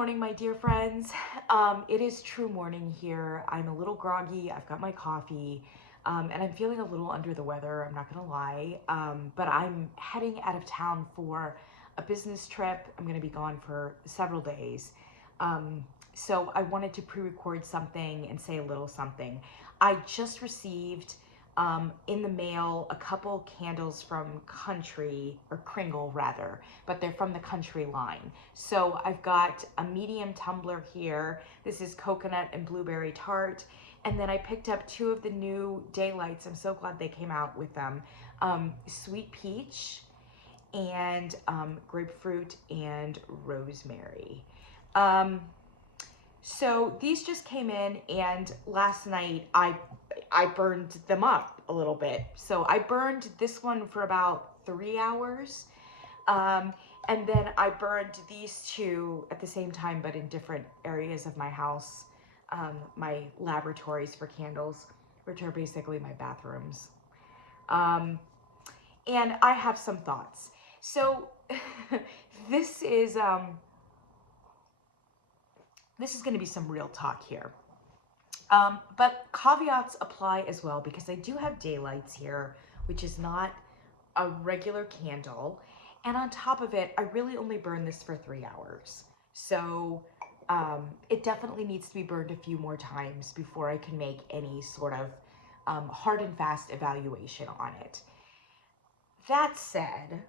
morning, my dear friends. It is true morning here. I'm a little groggy. I've got my coffee, and I'm feeling a little under the weather. I'm not gonna lie. But I'm heading out of town for a business trip. I'm gonna be gone for several days. So I wanted to pre-record something and say a little something. I just received in the mail a couple candles from Kringle rather, but they're from the Country line. So I've got a medium tumbler here. This is Coconut and Blueberry Tart. And then I picked up two of the new Daylights. I'm so glad they came out with them. Sweet Peach and Grapefruit and Rosemary. So these just came in, and last night I burned them up a little bit. So I burned this one for about 3 hours. And then I burned these two at the same time, but in different areas of my house. My laboratories for candles, which are basically my bathrooms. And I have some thoughts. So this is going to be some real talk here. But caveats apply as well, because I do have Daylights here, which is not a regular candle. And on top of it, I really only burn this for 3 hours. So it definitely needs to be burned a few more times before I can make any sort of hard and fast evaluation on it. That said,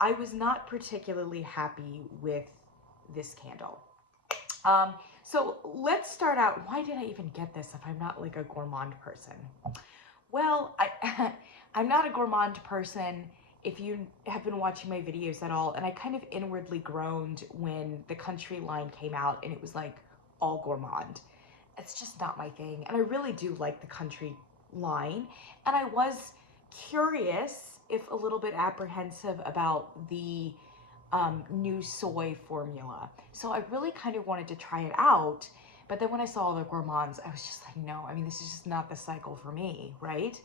I was not particularly happy with this candle. So let's start out. Why did I even get this if I'm not like a gourmand person? Well, I'm not a gourmand person if you have been watching my videos at all, and I kind of inwardly groaned when the Country line came out and it was like all gourmand. It's just not my thing, and I really do like the Country line, and I was curious, if a little bit apprehensive, about the new soy formula. So I really kind of wanted to try it out, but then when I saw all the gourmands, I was just like, no, I mean, this is just not the cycle for me, right?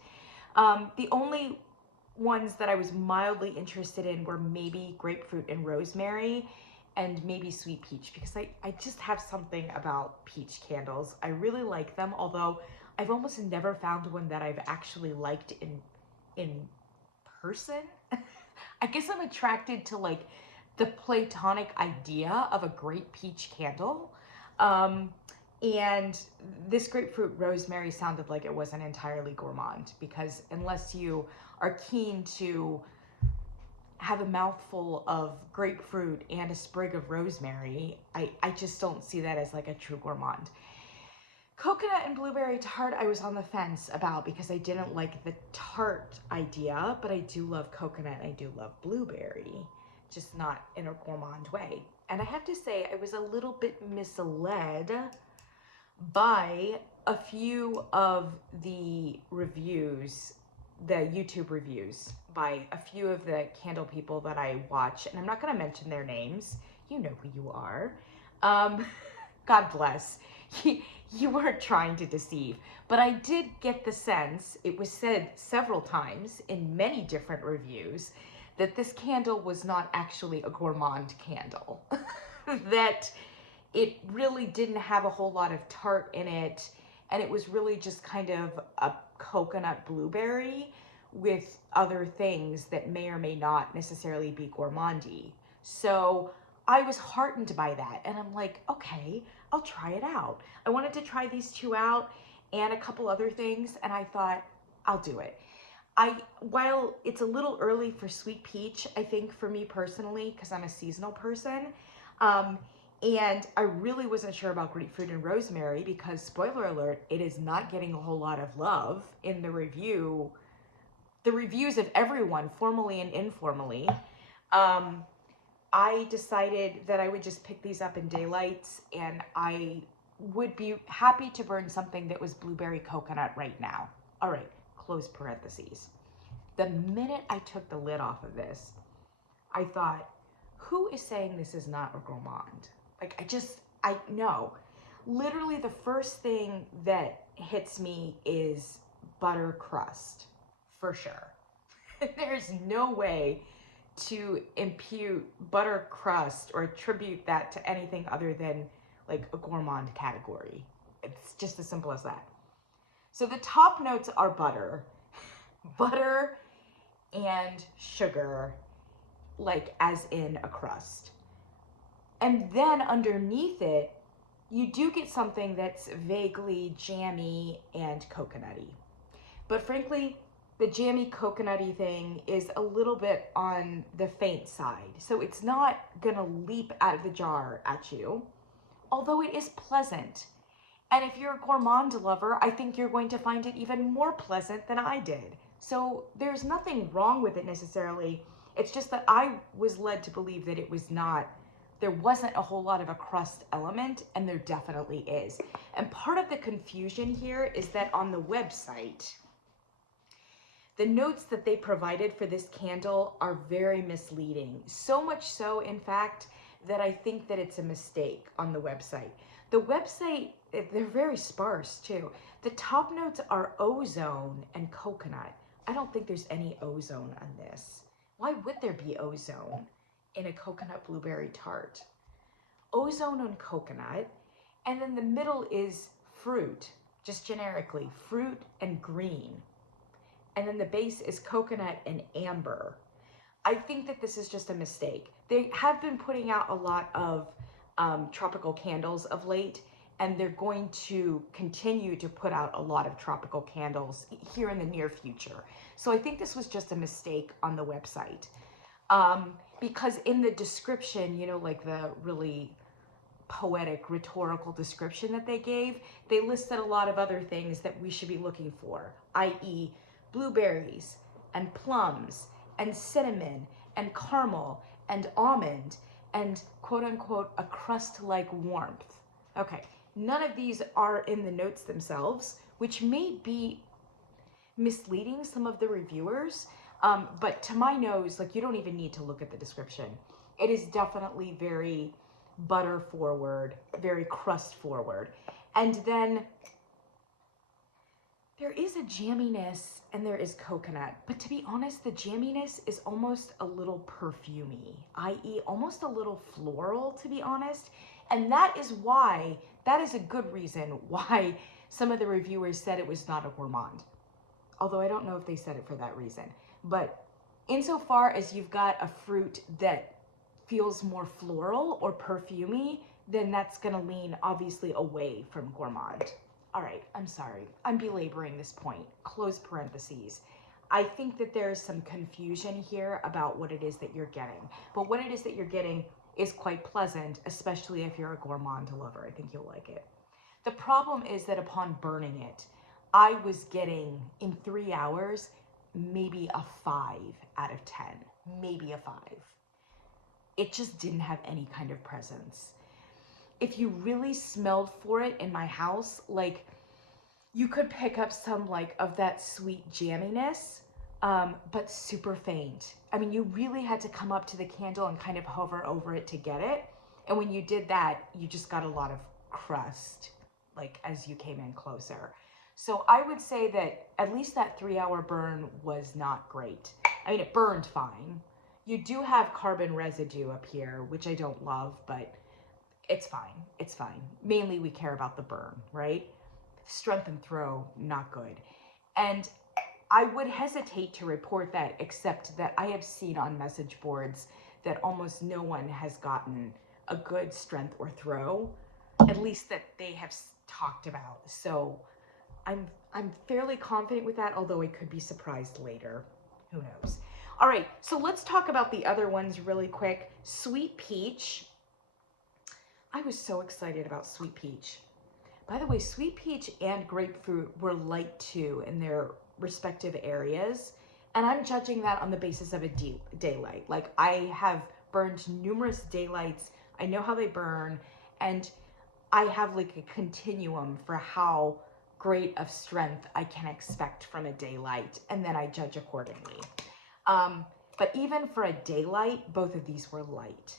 The only ones that I was mildly interested in were maybe Grapefruit and Rosemary and maybe Sweet Peach, because I just have something about peach candles. I really like them, although I've almost never found one that I've actually liked in person. I guess I'm attracted to like the platonic idea of a great peach candle. And this Grapefruit Rosemary sounded like it wasn't entirely gourmand, because unless you are keen to have a mouthful of grapefruit and a sprig of rosemary, I just don't see that as like a true gourmand. Coconut and Blueberry Tart, I was on the fence about, because I didn't like the tart idea, but I do love coconut and I do love blueberry, just not in a gourmand way. And I have to say, I was a little bit misled by a few of the reviews, the YouTube reviews, by a few of the candle people that I watch, and I'm not going to mention their names. You know who you are. God bless. You weren't trying to deceive, but I did get the sense, it was said several times in many different reviews, that this candle was not actually a gourmand candle. That it really didn't have a whole lot of tart in it, and it was really just kind of a coconut blueberry with other things that may or may not necessarily be gourmandy. So I was heartened by that, and I'm like, okay, I'll try it out. I wanted to try these two out and a couple other things, and I thought, I'll do it. While it's a little early for Sweet Peach, I think for me personally, because I'm a seasonal person, and I really wasn't sure about Grapefruit and Rosemary, because spoiler alert, it is not getting a whole lot of love in the reviews of everyone, formally and informally. I decided that I would just pick these up in Daylights, and I would be happy to burn something that was blueberry coconut right now. All right, close parentheses. The minute I took the lid off of this, I thought, who is saying this is not a gourmand? Like, I know. Literally the first thing that hits me is butter crust, for sure. There's no way to impute butter crust or attribute that to anything other than like a gourmand category. It's just as simple as that. So the top notes are butter, butter and sugar, like as in a crust. And then underneath it, you do get something that's vaguely jammy and coconutty. But frankly, the jammy coconutty thing is a little bit on the faint side. So it's not gonna leap out of the jar at you, although it is pleasant. And if you're a gourmand lover, I think you're going to find it even more pleasant than I did. So there's nothing wrong with it necessarily. It's just that I was led to believe that there wasn't a whole lot of a crust element, and there definitely is. And part of the confusion here is that on the website, the notes that they provided for this candle are very misleading. So much so, in fact, that I think that it's a mistake on the website. The website, they're very sparse too. The top notes are ozone and coconut. I don't think there's any ozone on this. Why would there be ozone in a coconut blueberry tart? Ozone on coconut, and then the middle is fruit, just generically, fruit and green. And then the base is coconut and amber. I think that this is just a mistake. They have been putting out a lot of tropical candles of late, and they're going to continue to put out a lot of tropical candles here in the near future. So I think this was just a mistake on the website. Because in the description, you know, like the really poetic, rhetorical description that they gave, they listed a lot of other things that we should be looking for, i.e. blueberries and plums and cinnamon and caramel and almond and quote unquote a crust-like warmth. Okay, none of these are in the notes themselves, which may be misleading some of the reviewers, but to my nose, like, you don't even need to look at the description. It is definitely very butter forward, very crust forward. And then there is a jamminess and there is coconut, but to be honest, the jamminess is almost a little perfumey, i.e. almost a little floral, to be honest. And that is a good reason why some of the reviewers said it was not a gourmand. Although I don't know if they said it for that reason. But insofar as you've got a fruit that feels more floral or perfumey, then that's gonna lean obviously away from gourmand. All right, I'm sorry, I'm belaboring this point. Close parentheses. I think that there is some confusion here about what it is that you're getting. But what it is that you're getting is quite pleasant, especially if you're a gourmand lover. I think you'll like it. The problem is that upon burning it, I was getting, in 3 hours, maybe a 5 out of 10, maybe a 5. It just didn't have any kind of presence. If you really smelled for it in my house, like, you could pick up some like of that sweet jamminess, but super faint. I mean, you really had to come up to the candle and kind of hover over it to get it. And when you did that, you just got a lot of crust, like, as you came in closer. So I would say that at least that 3-hour burn was not great. I mean, it burned fine. You do have carbon residue up here, which I don't love, but it's fine. It's fine. Mainly we care about the burn, right? Strength and throw, not good. And I would hesitate to report that, except that I have seen on message boards that almost no one has gotten a good strength or throw, at least that they have talked about. So I'm fairly confident with that, although I could be surprised later. Who knows? All right, so let's talk about the other ones really quick. Sweet peach. I was so excited about sweet peach. By the way, sweet peach and grapefruit were light too in their respective areas. And I'm judging that on the basis of a daylight. Like, I have burned numerous daylights. I know how they burn. And I have like a continuum for how great of strength I can expect from a daylight. And then I judge accordingly. But even for a daylight, both of these were light.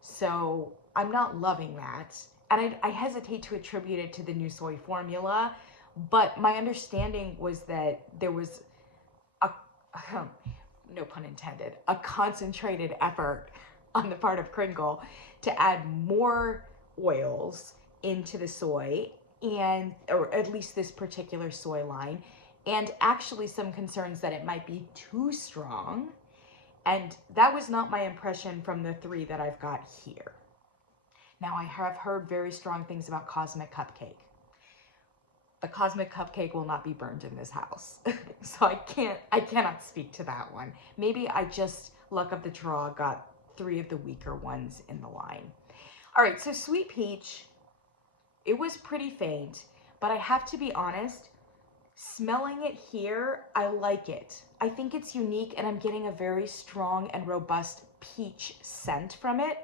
So I'm not loving that. And I hesitate to attribute it to the new soy formula, but my understanding was that there was no pun intended, a concentrated effort on the part of Kringle to add more oils into the soy, and or at least this particular soy line, and actually some concerns that it might be too strong. And that was not my impression from the 3 that I've got here. Now, I have heard very strong things about Cosmic Cupcake. The Cosmic Cupcake will not be burned in this house. So I cannot speak to that one. Maybe I just, luck of the draw, got 3 of the weaker ones in the line. All right, so Sweet Peach, it was pretty faint, but I have to be honest, smelling it here, I like it. I think it's unique, and I'm getting a very strong and robust peach scent from it.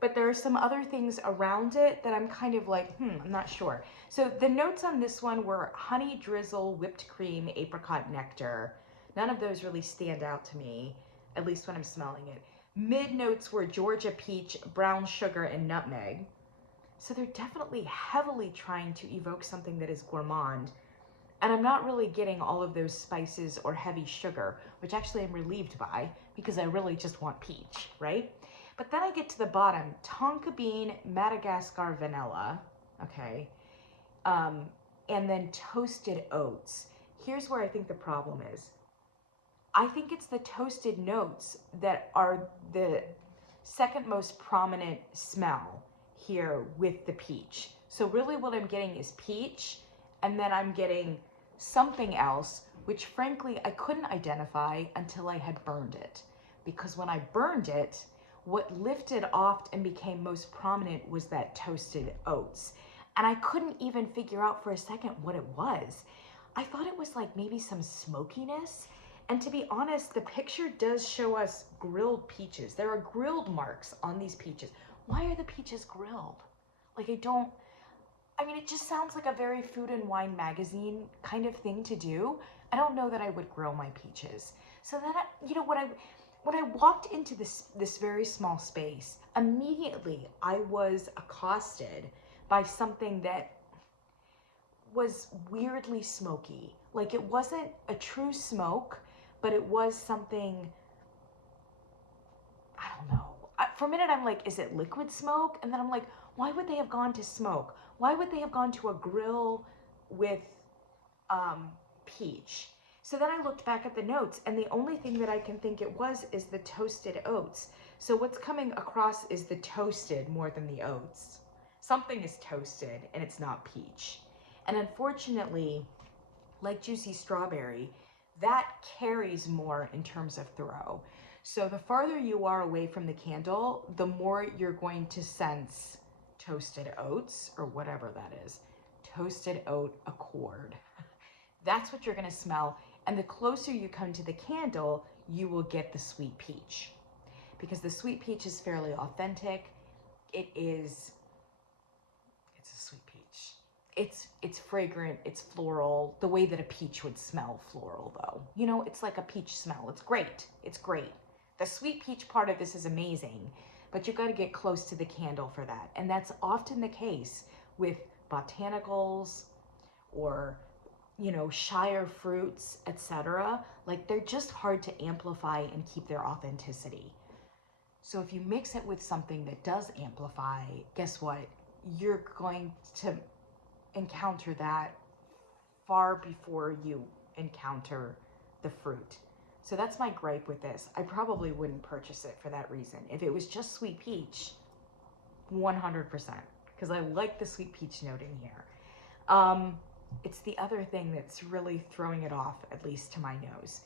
But there are some other things around it that I'm kind of like, I'm not sure. So the notes on this one were honey drizzle, whipped cream, apricot nectar. None of those really stand out to me, at least when I'm smelling it. Mid notes were Georgia peach, brown sugar, and nutmeg. So they're definitely heavily trying to evoke something that is gourmand. And I'm not really getting all of those spices or heavy sugar, which actually I'm relieved by, because I really just want peach, right? But then I get to the bottom, tonka bean, Madagascar vanilla, okay, and then toasted oats. Here's where I think the problem is. I think it's the toasted notes that are the second most prominent smell here with the peach. So really what I'm getting is peach, and then I'm getting something else, which frankly I couldn't identify until I had burned it. Because when I burned it, what lifted off and became most prominent was that toasted oats. And I couldn't even figure out for a second what it was. I thought it was like maybe some smokiness. And to be honest, the picture does show us grilled peaches. There are grilled marks on these peaches. Why are the peaches grilled? Like I mean, it just sounds like a very Food and Wine magazine kind of thing to do. I don't know that I would grill my peaches. So then, when I walked into this very small space, immediately I was accosted by something that was weirdly smoky. Like it wasn't a true smoke, but it was something, I don't know. For a minute I'm like, is it liquid smoke? And then I'm like, why would they have gone to smoke? Why would they have gone to a grill with peach? So then I looked back at the notes, and the only thing that I can think it was is the toasted oats. So what's coming across is the toasted more than the oats. Something is toasted, and it's not peach. And unfortunately, like Juicy Strawberry, that carries more in terms of throw. So the farther you are away from the candle, the more you're going to sense toasted oats, or whatever that is. Toasted oat accord. That's what you're going to smell. And the closer you come to the candle, you will get the sweet peach. Because the sweet peach is fairly authentic. It's a sweet peach. It's fragrant, it's floral, the way that a peach would smell floral though. You know, it's like a peach smell. It's great. It's great. The sweet peach part of this is amazing, but you got to get close to the candle for that. And that's often the case with botanicals or Shire fruits, etc. Like they're just hard to amplify and keep their authenticity. So if you mix it with something that does amplify, guess what? You're going to encounter that far before you encounter the fruit. So that's my gripe with this. I probably wouldn't purchase it for that reason. If it was just sweet peach, 100%, because I like the sweet peach note in here. It's the other thing that's really throwing it off, at least to my nose.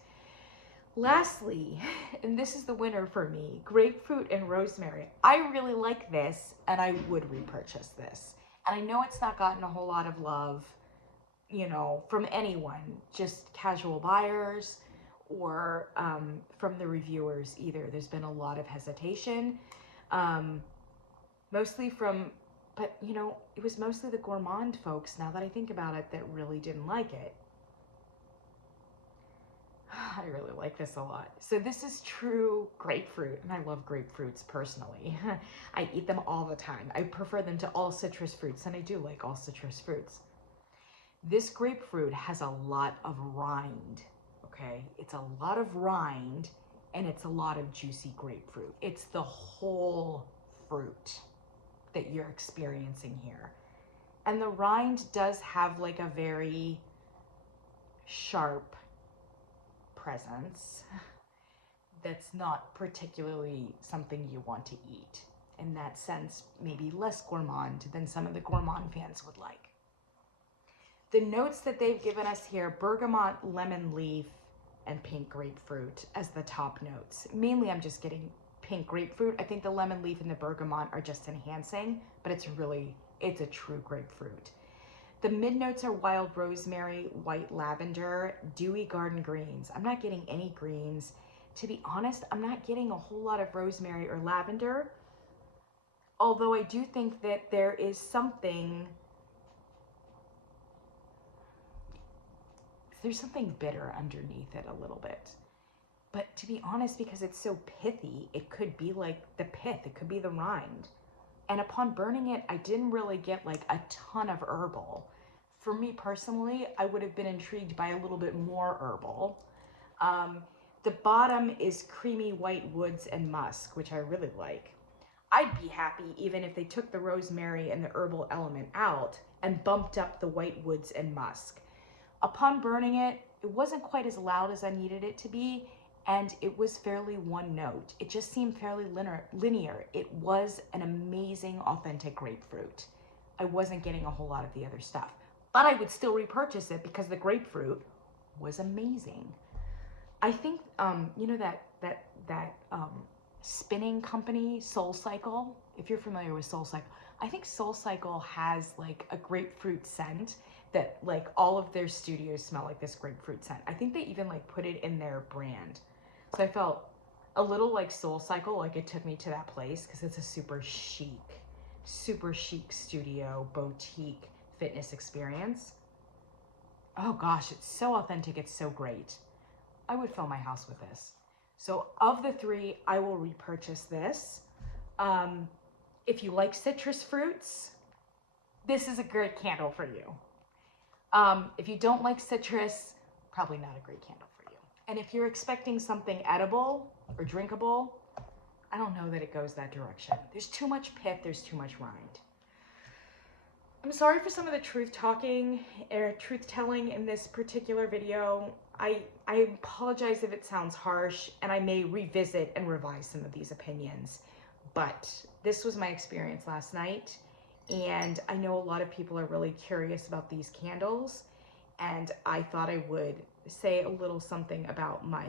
Lastly, and this is the winner for me, Grapefruit and Rosemary. I really like this, and I would repurchase this. And I know it's not gotten a whole lot of love, from anyone, just casual buyers or from the reviewers either. There's been a lot of hesitation, mostly from, but it was mostly the gourmand folks, now that I think about it, that really didn't like it. I really like this a lot. So this is true grapefruit, and I love grapefruits personally. I eat them all the time. I prefer them to all citrus fruits, and I do like all citrus fruits. This grapefruit has a lot of rind, okay? It's a lot of rind, and it's a lot of juicy grapefruit. It's the whole fruit that you're experiencing here. And the rind does have like a very sharp presence that's not particularly something you want to eat. In that sense, maybe less gourmand than some of the gourmand fans would like. The notes that they've given us here, bergamot, lemon leaf, and pink grapefruit as the top notes. Mainly I'm just getting pink grapefruit. I think the lemon leaf and the bergamot are just enhancing, but it's a true grapefruit. The mid notes are wild rosemary, white lavender, dewy garden greens. I'm not getting any greens. To be honest, I'm not getting a whole lot of rosemary or lavender, although I do think that there is something, there's something bitter underneath it a little bit. But to be honest, because it's so pithy, it could be like the pith, it could be the rind. And upon burning it, I didn't really get like a ton of herbal. For me personally, I would have been intrigued by a little bit more herbal. The bottom is creamy white woods and musk, which I really like. I'd be happy even if they took the rosemary and the herbal element out and bumped up the white woods and musk. Upon burning it, it wasn't quite as loud as I needed it to be, and it was fairly one note. It just seemed fairly linear. It was an amazing, authentic grapefruit. I wasn't getting a whole lot of the other stuff, but I would still repurchase it because the grapefruit was amazing. I think, you know that spinning company, Soul Cycle, if you're familiar with Soul Cycle, I think Soul Cycle has like a grapefruit scent that like all of their studios smell like this grapefruit scent. I think they even like put it in their brand. So I felt a little like Soul Cycle, like it took me to that place because it's a super chic studio, boutique fitness experience. Oh gosh, it's so authentic, it's so great. I would fill my house with this. So of the three, I will repurchase this. If you like citrus fruits, this is a great candle for you. If you don't like citrus, probably not a great candle for you. And if you're expecting something edible or drinkable, I don't know that it goes that direction. There's too much pith, there's too much rind. I'm sorry for some of the truth talking or truth telling in this particular video. I apologize if it sounds harsh, and I may revisit and revise some of these opinions, but this was my experience last night, and I know a lot of people are really curious about these candles, and I thought I would say a little something about my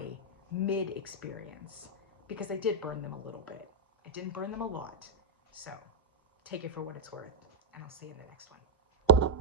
mid experience, because I did burn them a little bit. I didn't burn them a lot, so take it for what it's worth, and I'll see you in the next one.